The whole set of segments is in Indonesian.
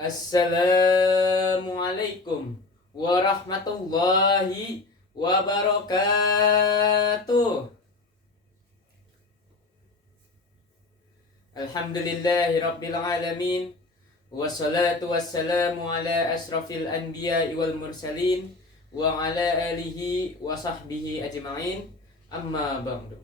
Assalamualaikum warahmatullahi wabarakatuh. Alhamdulillahi rabbil alamin. Wassalatu wassalamu ala asrafil anbiya'i wal mursalin wa ala alihi wa sahbihi ajma'in. Amma ba'du.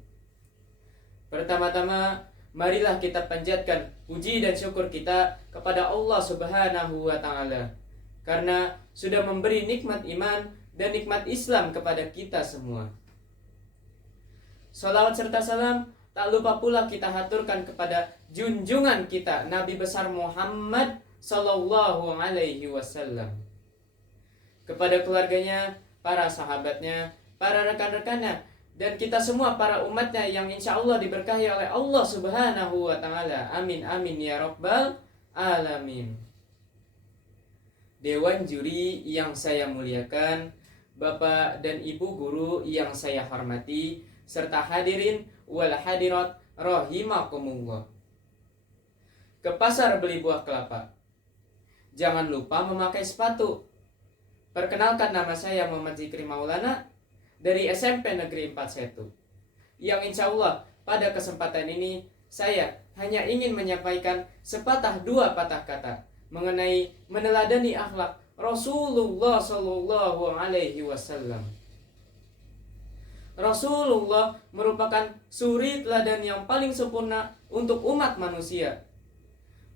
Pertama-tama, marilah kita panjatkan puji dan syukur kita kepada Allah Subhanahu wa Ta'ala, karena sudah memberi nikmat iman dan nikmat Islam kepada kita semua. Salawat serta salam tak lupa pula kita haturkan kepada junjungan kita Nabi besar Muhammad Sallallahu Alaihi Wasallam, kepada keluarganya, para sahabatnya, para rekan-rekannya, dan kita semua para umatnya yang insya Allah diberkahi oleh Allah Subhanahu wa Ta'ala. Amin amin ya rabbal alamin. Dewan juri yang saya muliakan, Bapak dan Ibu guru yang saya hormati, serta hadirin wal hadirat rahimakumullah. Ke pasar beli buah kelapa, jangan lupa memakai sepatu. Perkenalkan, nama saya Muhammad Zikri Maulana dari SMP Negeri 41, yang insya Allah pada kesempatan ini saya hanya ingin menyampaikan sepatah dua patah kata mengenai meneladani akhlak Rasulullah Sallallahu Alaihi Wasallam. Rasulullah merupakan suri teladan yang paling sempurna untuk umat manusia.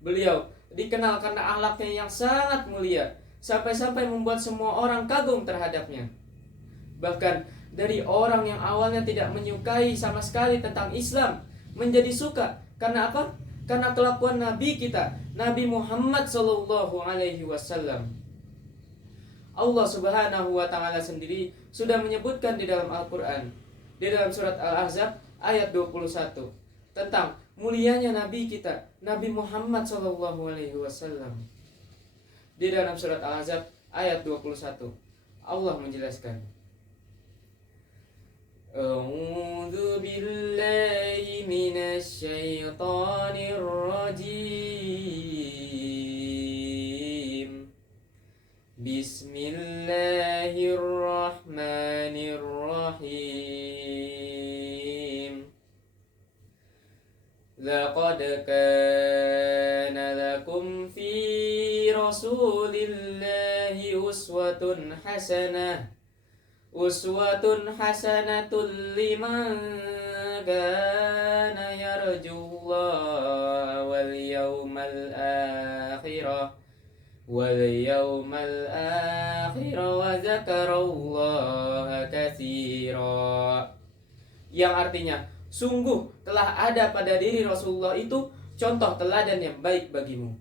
Beliau dikenal karena akhlaknya yang sangat mulia, sampai-sampai membuat semua orang kagum terhadapnya. Bahkan dari orang yang awalnya tidak menyukai sama sekali tentang Islam menjadi suka. Karena apa? Karena kelakuan Nabi kita, Nabi Muhammad Sallallahu Alaihi Wasallam. Allah Subhanahu wa Ta'ala sendiri sudah menyebutkan di dalam Al-Quran, di dalam surat Al-Ahzab ayat 21, tentang mulianya Nabi kita, Nabi Muhammad Sallallahu Alaihi Wasallam. Di dalam surat Al-Ahzab ayat 21, Allah menjelaskan, A'udzu billahi minasy syaithanir rajim. Bismillahirrahmanirrahim. Laqad kana lakum fi Rasulillahi uswatun hasanatun liman kana yarjullaha wal yawmal akhir wa zakarallaha katsira. Yang artinya, sungguh telah ada pada diri Rasulullah itu contoh teladan yang baik bagimu,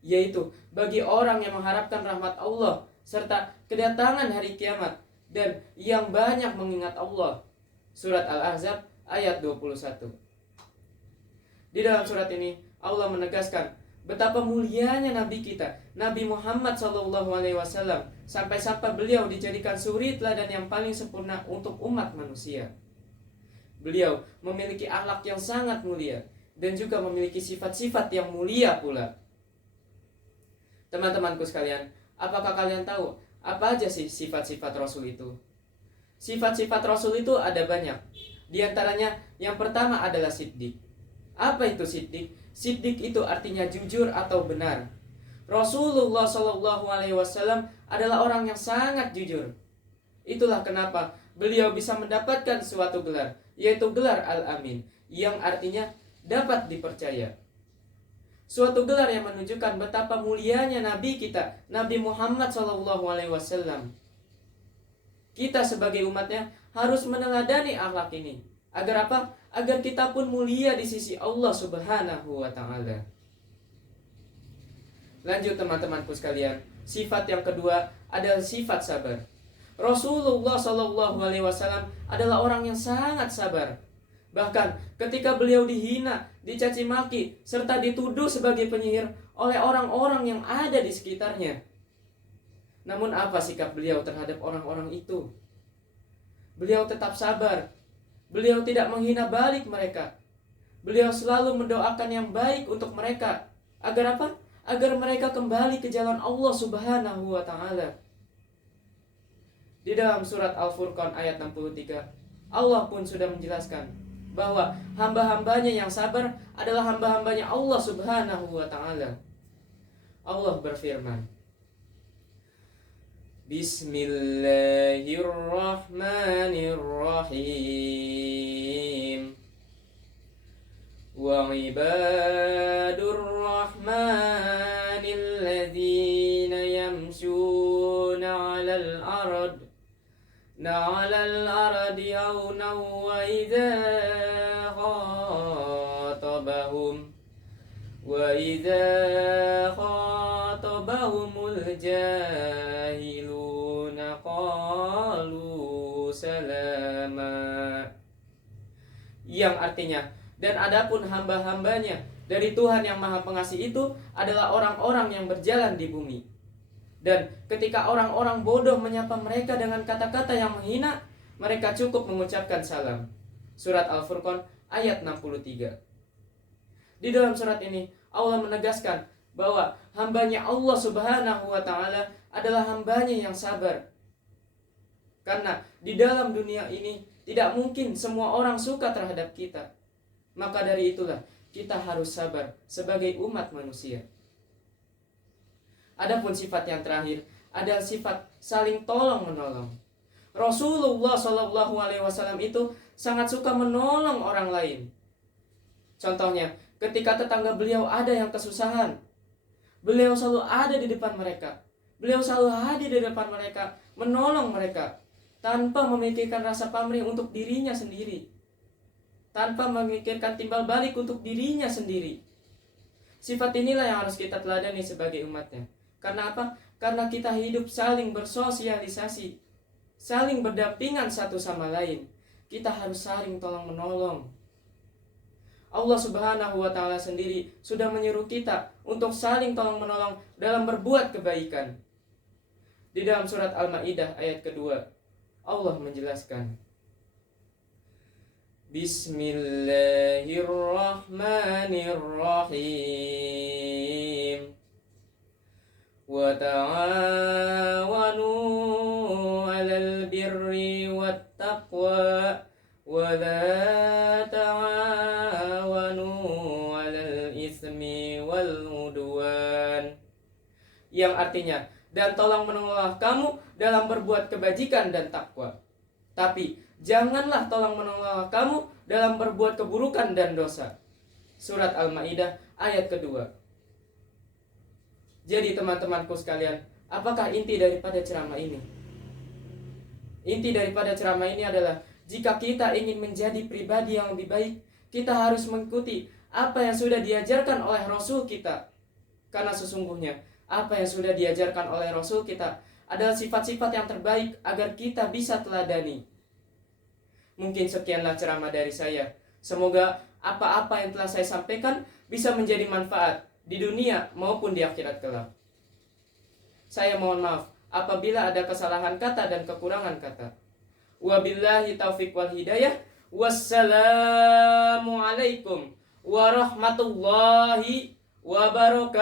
yaitu bagi orang yang mengharapkan rahmat Allah serta kedatangan hari kiamat, dan yang banyak mengingat Allah. Surat Al-Ahzab ayat 21. Di dalam surat ini Allah menegaskan betapa mulianya Nabi kita, Nabi Muhammad SAW, sampai-sampai beliau dijadikan suri teladan yang paling sempurna untuk umat manusia. Beliau memiliki akhlak yang sangat mulia dan juga memiliki sifat-sifat yang mulia pula. Teman-temanku sekalian, apakah kalian tahu apa aja sih sifat-sifat Rasul itu? Sifat-sifat Rasul itu ada banyak. Di antaranya yang pertama adalah siddiq. Apa itu siddiq? Siddiq itu artinya jujur atau benar. Rasulullah SAW adalah orang yang sangat jujur. Itulah kenapa beliau bisa mendapatkan suatu gelar, yaitu gelar Al-Amin, yang artinya dapat dipercaya. Suatu gelar yang menunjukkan betapa mulianya Nabi kita, Nabi Muhammad SAW. Kita sebagai umatnya harus meneladani akhlak ini. Agar apa? Agar kita pun mulia di sisi Allah Subhanahu wa Ta'ala. Lanjut teman-temanku sekalian, sifat yang kedua adalah sifat sabar. Rasulullah SAW adalah orang yang sangat sabar. Bahkan ketika beliau dihina, dicaci maki, serta dituduh sebagai penyihir oleh orang-orang yang ada di sekitarnya. Namun apa sikap beliau terhadap orang-orang itu? Beliau tetap sabar. Beliau tidak menghina balik mereka. Beliau selalu mendoakan yang baik untuk mereka. Agar apa? agar mereka kembali ke jalan Allah Subhanahu wa Ta'ala. Di dalam surat Al-Furqan ayat 63, Allah pun sudah menjelaskan bahwa hamba-hambanya yang sabar adalah hamba-hambanya Allah Subhanahu wa Ta'ala. Allah berfirman, Bismillahirrahmanirrahim. Wa ibadur rahmanil ladzina yamshuna 'alal ardi hawna wa idza khatabahumul jahiluna qalu salama. Yang artinya, dan adapun hamba-hambanya dari Tuhan yang Maha Pengasih itu adalah orang-orang yang berjalan di bumi. Dan ketika orang-orang bodoh menyapa mereka dengan kata-kata yang menghina, mereka cukup mengucapkan salam. Surat Al-Furqan ayat 63. Di dalam surat ini Allah menegaskan bahwa hambanya Allah Subhanahu wa Ta'ala adalah hambanya yang sabar. Karena di dalam dunia ini tidak mungkin semua orang suka terhadap kita. Maka dari itulah kita harus sabar sebagai umat manusia. Adapun sifat yang terakhir adalah sifat saling tolong-menolong. Rasulullah SAW itu sangat suka menolong orang lain. Contohnya, ketika tetangga beliau ada yang kesusahan, beliau selalu ada di depan mereka. Beliau selalu hadir di depan mereka, menolong mereka, tanpa memikirkan rasa pamrih untuk dirinya sendiri, tanpa memikirkan timbal balik untuk dirinya sendiri. Sifat inilah yang harus kita teladani sebagai umatnya. Karena apa? Karena kita hidup saling bersosialisasi, saling berdampingan satu sama lain. Kita harus saling tolong-menolong. Allah Subhanahu wa Ta'ala sendiri sudah menyuruh kita untuk saling tolong-menolong dalam berbuat kebaikan. Di dalam surat Al-Maidah ayat kedua, Allah menjelaskan, Bismillahirrahmanirrahim. Wa ta'awanu 'alal birri wat taqwa wa la ta'awanu 'alal ismi wal udwan. Yang artinya, dan tolong menolonglah kamu dalam berbuat kebajikan dan takwa. Tapi janganlah tolong menolonglah kamu dalam berbuat keburukan dan dosa. Surat Al-Maidah ayat kedua. Jadi teman-temanku sekalian, apakah inti daripada ceramah ini? Inti daripada ceramah ini adalah jika kita ingin menjadi pribadi yang lebih baik, kita harus mengikuti apa yang sudah diajarkan oleh Rasul kita. Karena sesungguhnya apa yang sudah diajarkan oleh Rasul kita adalah sifat-sifat yang terbaik agar kita bisa teladani. Mungkin sekianlah ceramah dari saya. Semoga apa-apa yang telah saya sampaikan bisa menjadi manfaat di dunia maupun di akhirat kelak. Saya mohon maaf apabila ada kesalahan kata dan kekurangan kata. Wabillahi taufiq wal hidayah. Wassalamualaikum warahmatullahi wabarakatuh.